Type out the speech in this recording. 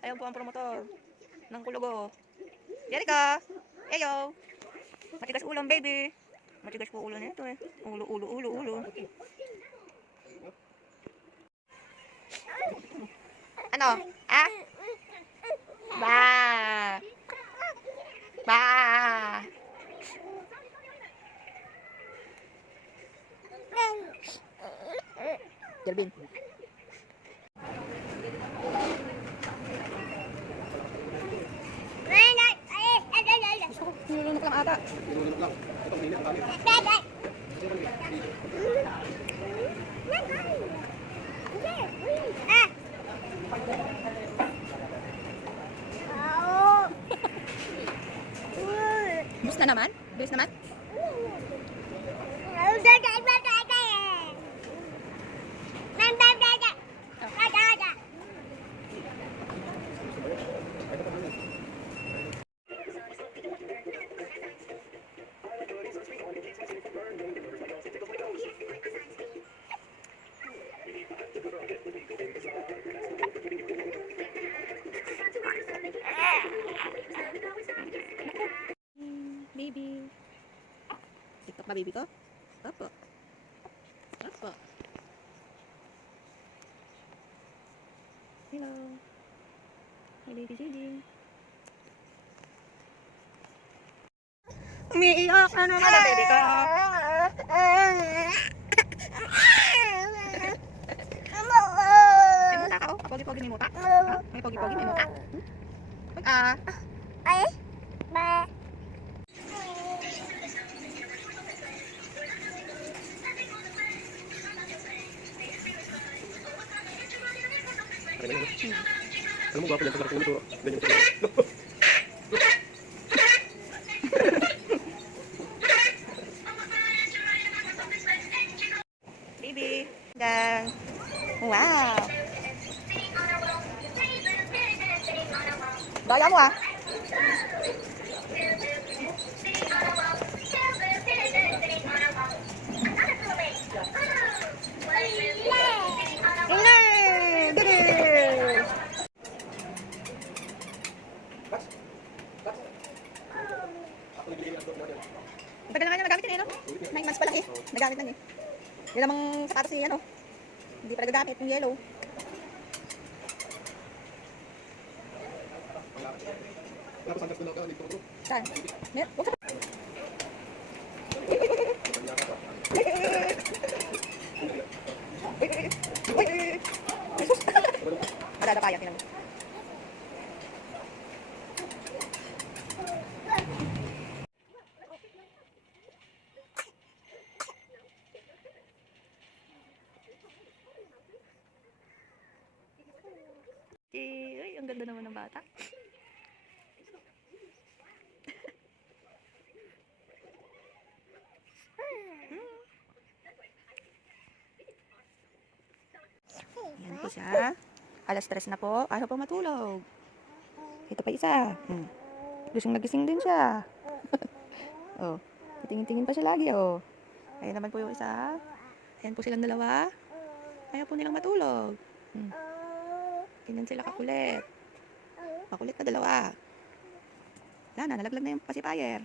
Ayan po ang promotor ng Kulugo. Jerica! Eyo! Matigas ulam, baby. Matigas po ulo nito eh. Ulo. Ano? Ah? Ba! Ba! Jelvin. Gusto ko, nilulunok lang ata. Nilulunok lang. Ito, mainit ang dami. Bus na naman? Bilis naman? Baby. TikTok ba baby ko? Opo. Opo. Hello. Hi baby Jijing. Umiiyak na naman ang baby ko. May muta ka oh. Pogi-pogi may muta. May pogi-pogi may muta. Pag Alam mo, gwapo yan. Pagkakita mo ito, ganyan ito. Baby. Dan. Wow. Daya mo ah. Tagal na nga niya nagamit yun eh, no? 9 months pa lang eh. Nagamit lang eh. Yun namang sapatos niya, no? Hindi pa nagagamit yung yellow. Tapos hanggang doon ako, dito ko. Saan? Huwag sa... Madadapaya, tinan mo. Ay, ang ganda naman ng bata. Yan po siya. Alas 3 na po. Ayaw po matulog. Ito pa isa. Gising na gising din siya. Oh, tingin-tingin pa siya lagi. Oh. Ayan naman po yung isa. Ayan po silang dalawa. Ayaw po nilang matulog. Ganyan sila kakulit. Makulit na dalawa. Wala na, nalaglag na yung pacifier.